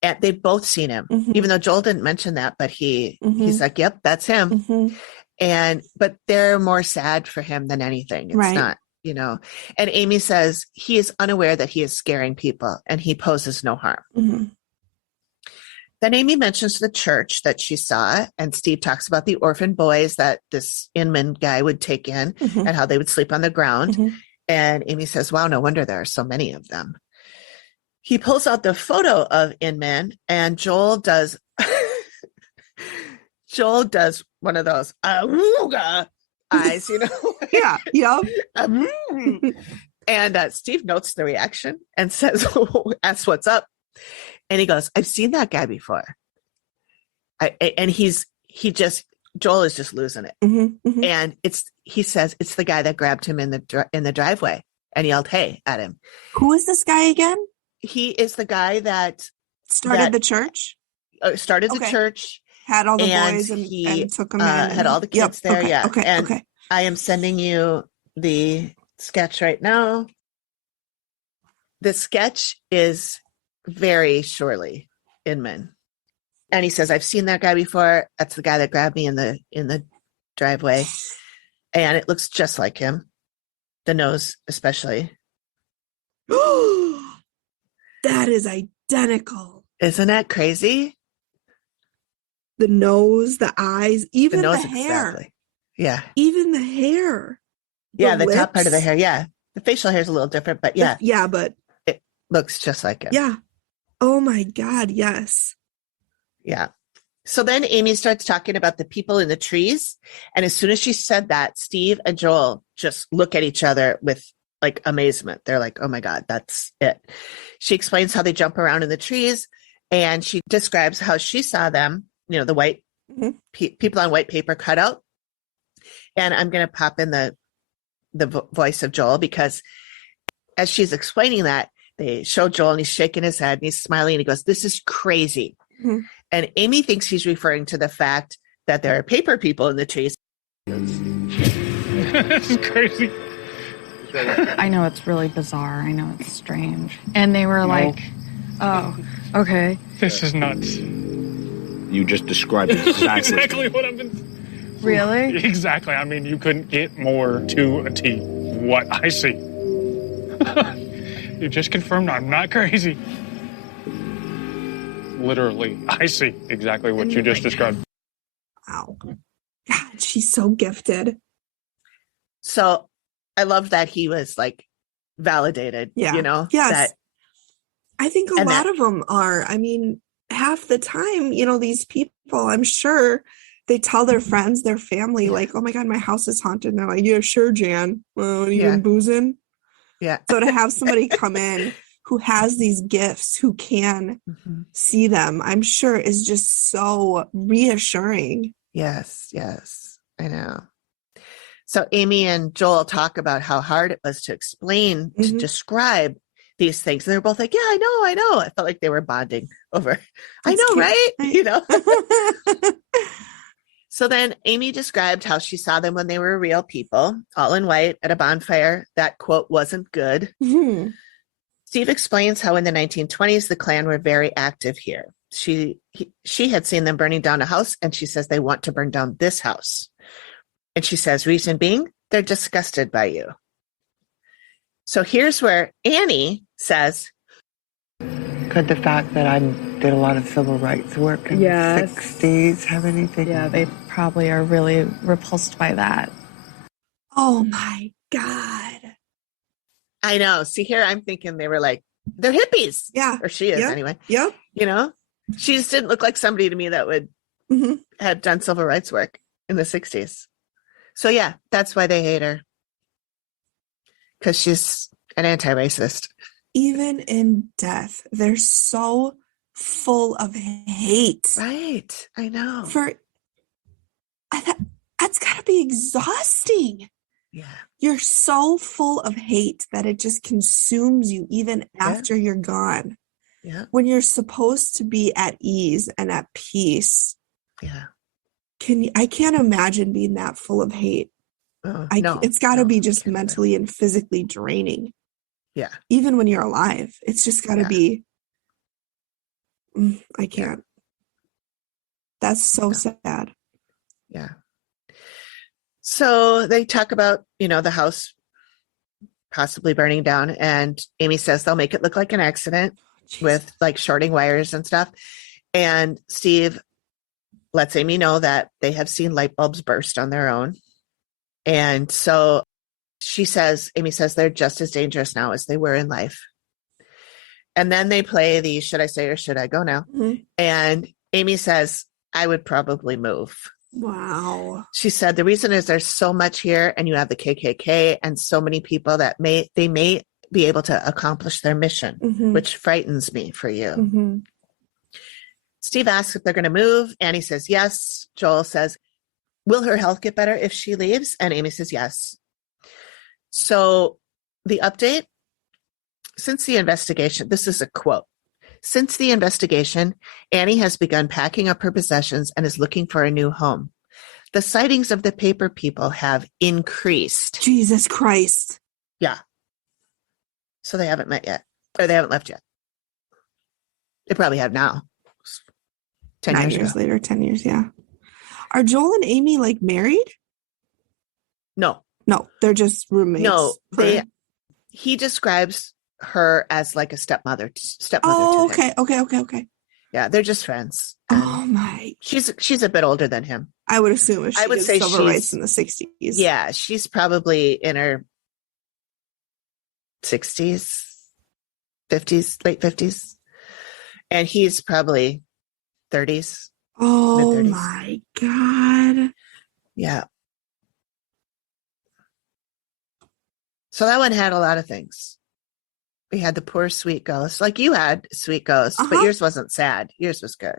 And they've both seen him, even though Joel didn't mention that, but he's like, yep, that's him. But they're more sad for him than anything. It's not, and Amy says he is unaware that he is scaring people and he poses no harm. Then Amy mentions the church that she saw, and Steve talks about the orphan boys that this Inman guy would take in and how they would sleep on the ground. And Amy says, wow, no wonder there are so many of them. He pulls out the photo of Inman, and Joel does one of those eyes, And Steve notes the reaction and says, asks what's up. And he goes, I've seen that guy before. Joel is just losing it. And he says, it's the guy that grabbed him in the driveway and yelled, hey, at him. Who is this guy again? He is the guy that started the church. The church. Had all the boys and took them in. Had all the kids there. Okay. I am sending you the sketch right now. The sketch is very surely Inman. And he says, I've seen that guy before. That's the guy that grabbed me in the driveway. And it looks just like him. The nose, especially. That is identical. Isn't that crazy? The nose, the eyes, even the hair. Exactly. Yeah. Even the hair. The top part of the hair. Yeah. The facial hair is a little different, but yeah. But it looks just like him. Yeah. Oh my God. Yes. Yeah. So then Amy starts talking about the people in the trees. And as soon as she said that, Steve and Joel just look at each other with like amazement. They're like, oh my God, that's it. She explains how they jump around in the trees, and she describes how she saw them, the white people on white paper cutout. And I'm going to pop in the voice of Joel, because as she's explaining that, they show Joel and he's shaking his head and he's smiling and he goes, this is crazy. And Amy thinks he's referring to the fact that there are paper people in the trees. This is crazy. I know it's really bizarre. I know it's strange. And they were like, oh, okay. This is nuts. You just described exactly what I've been... Really? Exactly. I mean, you couldn't get more to a T what I see. You just confirmed I'm not crazy. Literally, I see exactly what you just described. Wow. God, she's so gifted. So I love that he was like validated, Yes. That, I think a lot of them are. I mean, half the time, these people, I'm sure they tell their friends, their family, like, oh my God, my house is haunted. And they're like, yeah, sure, Jan. Well, you been boozing? Yeah. So to have somebody come in who has these gifts, who can see them, I'm sure is just so reassuring. Yes, I know. So Amy and Joel talk about how hard it was to explain, to describe these things. And they're both like, yeah, I know. I felt like they were bonding over, I know, right? So then Amy described how she saw them when they were real people, all in white at a bonfire. That quote wasn't good. Steve explains how in the 1920s, the Klan were very active here. She had seen them burning down a house, and she says they want to burn down this house. And she says, reason being, they're disgusted by you. So here's where Annie says, could the fact that I did a lot of civil rights work in the 60s have anything? Yeah, they probably are really repulsed by that. Oh my God. I know. See, here I'm thinking they were like, they're hippies. Yeah. Or she is anyway. Yep. She just didn't look like somebody to me that would have done civil rights work in the 60s. So yeah, that's why they hate her. Because she's an anti-racist. Even in death, they're so full of hate. Right. I know. That's gotta be exhausting. Yeah. You're so full of hate that it just consumes you even after you're gone. Yeah. When you're supposed to be at ease and at peace. Yeah. I can't imagine being that full of hate. No, it's got to be just can't mentally and physically draining. Yeah. Even when you're alive, it's just got to be. I can't. That's so sad. Yeah. So they talk about, the house possibly burning down, and Amy says they'll make it look like an accident with like shorting wires and stuff. And Steve lets Amy know that they have seen light bulbs burst on their own. And so Amy says they're just as dangerous now as they were in life. And then they play the should I say or should I go now? Mm-hmm. And Amy says, I would probably move. Wow. She said, the reason is there's so much here, and you have the KKK and so many people that may be able to accomplish their mission, which frightens me for you. Mm-hmm. Steve asks if they're going to move. Annie says yes. Joel says, will her health get better if she leaves? And Amy says yes. So the update, since the investigation, this is a quote. Since the investigation, Annie has begun packing up her possessions and is looking for a new home. The sightings of the paper people have increased. Jesus Christ. Yeah. So they haven't met yet, or they haven't left yet. They probably have now. 10 years later, 10 years, yeah. Are Joel and Amy like married? No, they're just roommates. No, he describes her as like a stepmother. Oh, to him. Okay. Yeah, they're just friends. Oh my! She's a bit older than him. I would assume if she would say civil rights in the 60s. Yeah, she's probably in her 60s, 50s, late 50s, and he's probably 30s. Oh mid-30s. My God! Yeah. So that one had a lot of things. We had the poor sweet ghost, like you had sweet ghost, but yours wasn't sad. Yours was good.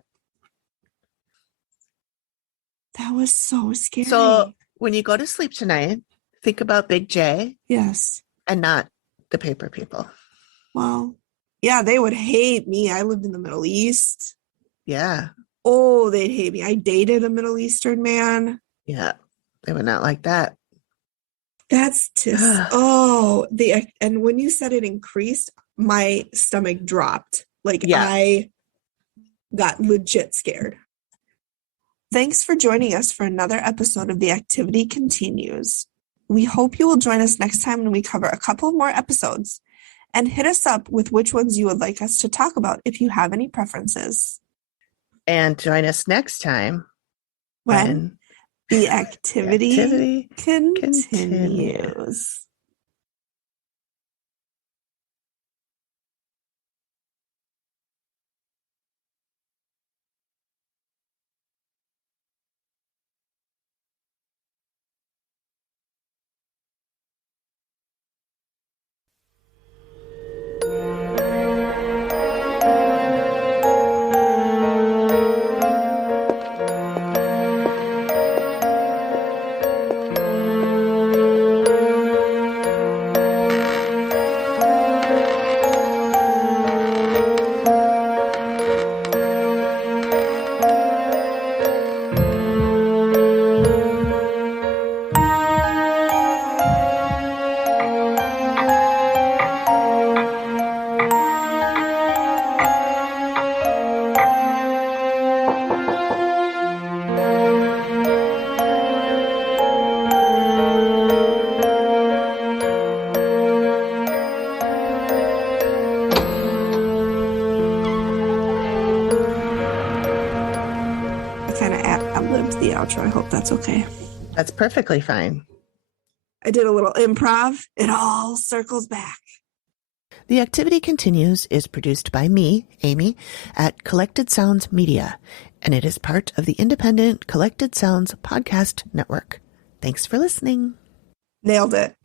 That was so scary. So when you go to sleep tonight, think about Big J. Yes. And not the paper people. Well, yeah, they would hate me. I lived in the Middle East. Yeah. Oh, they'd hate me. I dated a Middle Eastern man. Yeah. They would not like that. That's and when you said it increased, my stomach dropped. I got legit scared. Thanks for joining us for another episode of The Activity Continues. We hope you will join us next time when we cover a couple more episodes, and hit us up with which ones you would like us to talk about if you have any preferences. And join us next time when the activity continues. I hope that's okay. That's perfectly fine. I did a little improv. It all circles back. The Activity Continues is produced by me, Amy, at Collected Sounds Media, and it is part of the independent Collected Sounds podcast network. Thanks for listening. Nailed it.